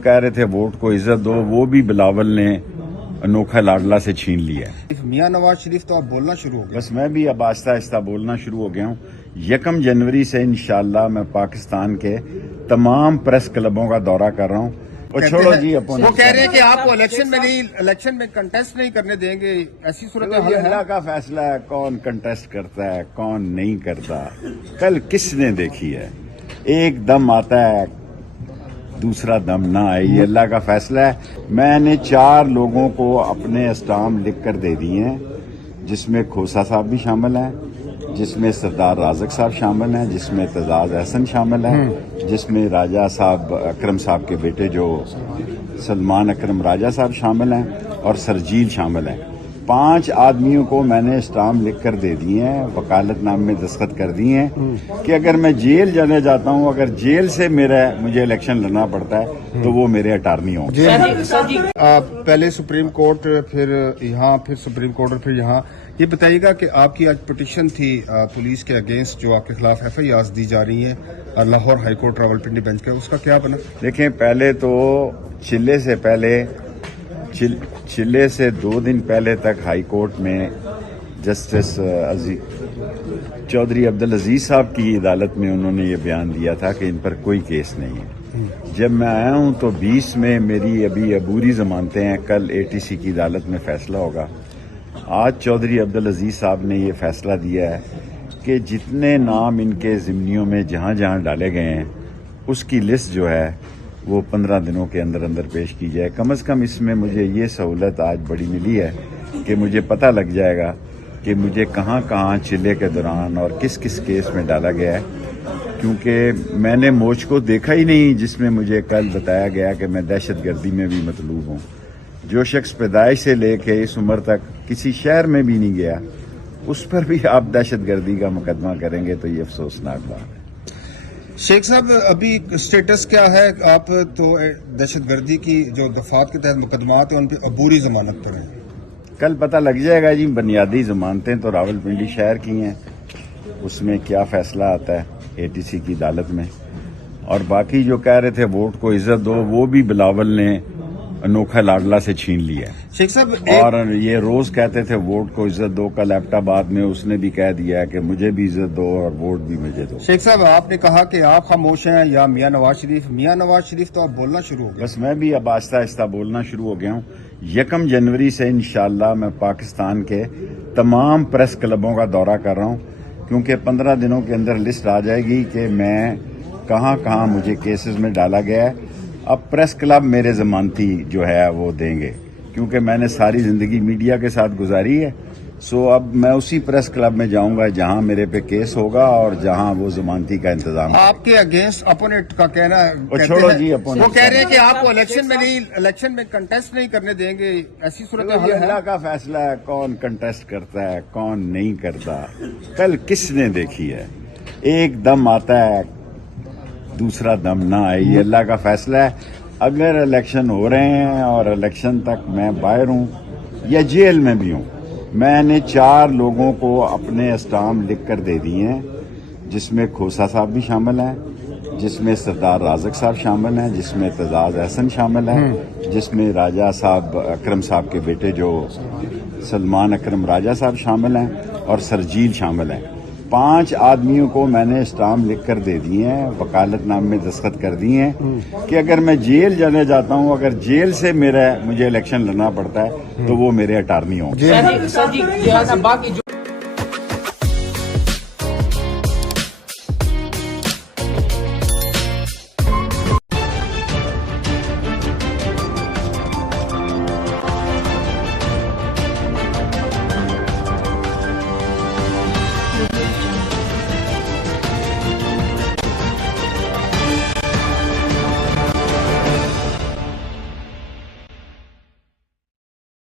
جو کہہ رہے تھے ووٹ کو عزت دو، وہ بھی بلاول نے انوکھا لاڈلا سے چھین لیا ہے۔ میاں نواز شریف تو اب بولنا شروع ہو گیا۔ بس میں بھی اب آہستہ آہستہ بولنا شروع ہو گیا ہوں۔ 1 جنوری سے انشاءاللہ میں پاکستان کے تمام پریس کلبوں کا دورہ کر رہا ہوں۔ اور چھوڑو جی اپنے، وہ کہہ رہے ہیں کہ آپ کو الیکشن میں کنٹیسٹ نہیں کرنے دیں گے، ایسی صورتحال یہ ہے؟ اللہ کا فیصلہ ہے، کون کنٹیسٹ کرتا ہے کون نہیں کرتا۔ کل کس نے دیکھی ہے؟ ایک دم آتا ہے دوسرا دم نہ آئے، یہ اللہ کا فیصلہ ہے۔ میں نے 4 لوگوں کو اپنے اسٹامپ لکھ کر دے دیے ہیں، جس میں کھوسا صاحب بھی شامل ہیں، جس میں سردار رازق صاحب شامل ہیں، جس میں اعتزاز احسن شامل ہیں، جس میں راجہ صاحب اکرم صاحب کے بیٹے جو سلمان اکرم راجہ صاحب شامل ہیں، اور سرجیل شامل ہیں۔ 5 آدمیوں کو میں نے اسٹامپ لکھ کر دے دیے ہیں، وکالت نامے میں دستخط کر دیے ہیں کہ اگر میں جیل جانے جاتا ہوں، اگر جیل سے مجھے الیکشن لڑنا پڑتا ہے تو وہ میرے اٹارنی ہوں۔ پہلے سپریم کورٹ، پھر یہاں، پھر سپریم کورٹ اور پھر یہاں، یہ بتائیے گا کہ آپ کی آج پٹیشن تھی پولیس کے اگینسٹ جو آپ کے خلاف FIRs دی جا رہی ہیں Lahore high court Rawalpindi bench کا، اس کا کیا بنا؟ دیکھیں، پہلے تو چلے سے 2 دن پہلے تک ہائی کورٹ میں جسٹس چودھری عبدالعزیز صاحب کی عدالت میں انہوں نے یہ بیان دیا تھا کہ ان پر کوئی کیس نہیں ہے۔ جب میں آیا ہوں تو 20 میں میری ابھی عبوری ضمانتیں ہیں، کل ATC کی عدالت میں فیصلہ ہوگا۔ آج چودھری عبدالعزیز صاحب نے یہ فیصلہ دیا ہے کہ جتنے نام ان کے ضمنیوں میں جہاں جہاں ڈالے گئے ہیں اس کی لسٹ جو ہے وہ 15 دنوں کے اندر اندر پیش کی جائے۔ کم از کم اس میں مجھے یہ سہولت آج بڑی ملی ہے کہ مجھے پتہ لگ جائے گا کہ مجھے کہاں کہاں چلے کے دوران اور کس کس کیس میں ڈالا گیا ہے، کیونکہ میں نے موج کو دیکھا ہی نہیں جس میں مجھے کل بتایا گیا کہ میں دہشت گردی میں بھی مطلوب ہوں۔ جو شخص پیدائش سے لے کے اس عمر تک کسی شہر میں بھی نہیں گیا، اس پر بھی آپ دہشت گردی کا مقدمہ کریں گے تو یہ افسوسناک بات ہے۔ شیخ صاحب، ابھی سٹیٹس کیا ہے؟ آپ تو دہشت گردی کی جو دفعات کے تحت مقدمات ہیں ان پہ عبوری ضمانت پر ہیں۔ کل پتہ لگ جائے گا جی، بنیادی ضمانتیں تو راولپنڈی شہر کی ہیں، اس میں کیا فیصلہ آتا ہے ATC کی عدالت میں، اور باقی جو کہہ رہے تھے ووٹ کو عزت دو، وہ بھی بلاول نے انوکھا لاڈلا سے چھین لیا ہے۔ شیخ صاحب، اور یہ روز کہتے تھے ووٹ کو عزت دو، کل ایبٹ آباد میں اس نے بھی کہہ دیا کہ مجھے بھی عزت دو اور ووٹ بھی مجھے دو۔ شیخ صاحب، آپ نے کہا کہ آپ خاموش ہیں یا میاں نواز شریف تو اب بولنا شروع ہو گیا۔ بس میں بھی اب آہستہ آہستہ بولنا شروع ہو گیا ہوں۔ 1 جنوری سے انشاءاللہ میں پاکستان کے تمام پریس کلبوں کا دورہ کر رہا ہوں، کیونکہ 15 دنوں کے اندر لسٹ آ جائے گی کہ میں کہاں کہاں مجھے کیسز میں ڈالا گیا ہے۔ اب پریس کلب میرے ضمانتی جو ہے وہ دیں گے، کیونکہ میں نے ساری زندگی میڈیا کے ساتھ گزاری ہے، سو اب میں اسی پریس کلب میں جاؤں گا جہاں میرے پہ کیس ہوگا اور جہاں وہ ضمانتی کا انتظام ہوگا۔ آپ کے اگینسٹ اپوننٹ کا کہنا ہے، چھوڑو جی اپوننٹ، وہ کہہ رہے ہیں کہ آپ کو الیکشن میں کنٹیسٹ نہیں کرنے دیں گے، ایسی صورتحال یہ ہے؟ اللہ کا فیصلہ ہے، کون کنٹیسٹ کرتا ہے کون نہیں کرتا۔ کل کس نے دیکھی ہے؟ ایک دم آتا ہے دوسرا دم نہ آئے، یہ اللہ کا فیصلہ ہے۔ اگر الیکشن ہو رہے ہیں اور الیکشن تک میں باہر ہوں یا جیل میں بھی ہوں، میں نے 4 لوگوں کو اپنے اسٹامپ لکھ کر دے دیے ہیں، جس میں کھوسا صاحب بھی شامل ہیں، جس میں سردار رازق صاحب شامل ہیں، جس میں اعتزاز احسن شامل ہیں، جس میں راجہ صاحب اکرم صاحب کے بیٹے جو سلمان اکرم راجہ صاحب شامل ہیں، اور سرجیل شامل ہیں۔ 5 آدمیوں کو میں نے اسٹامپ لکھ کر دے دیے ہیں، وکالت نامے میں دستخط کر دیے ہیں کہ اگر میں جیل جانے جاتا ہوں، اگر جیل سے مجھے الیکشن لڑنا پڑتا ہے تو وہ میرے اٹارنی ہوں۔ سر جی، باقی جو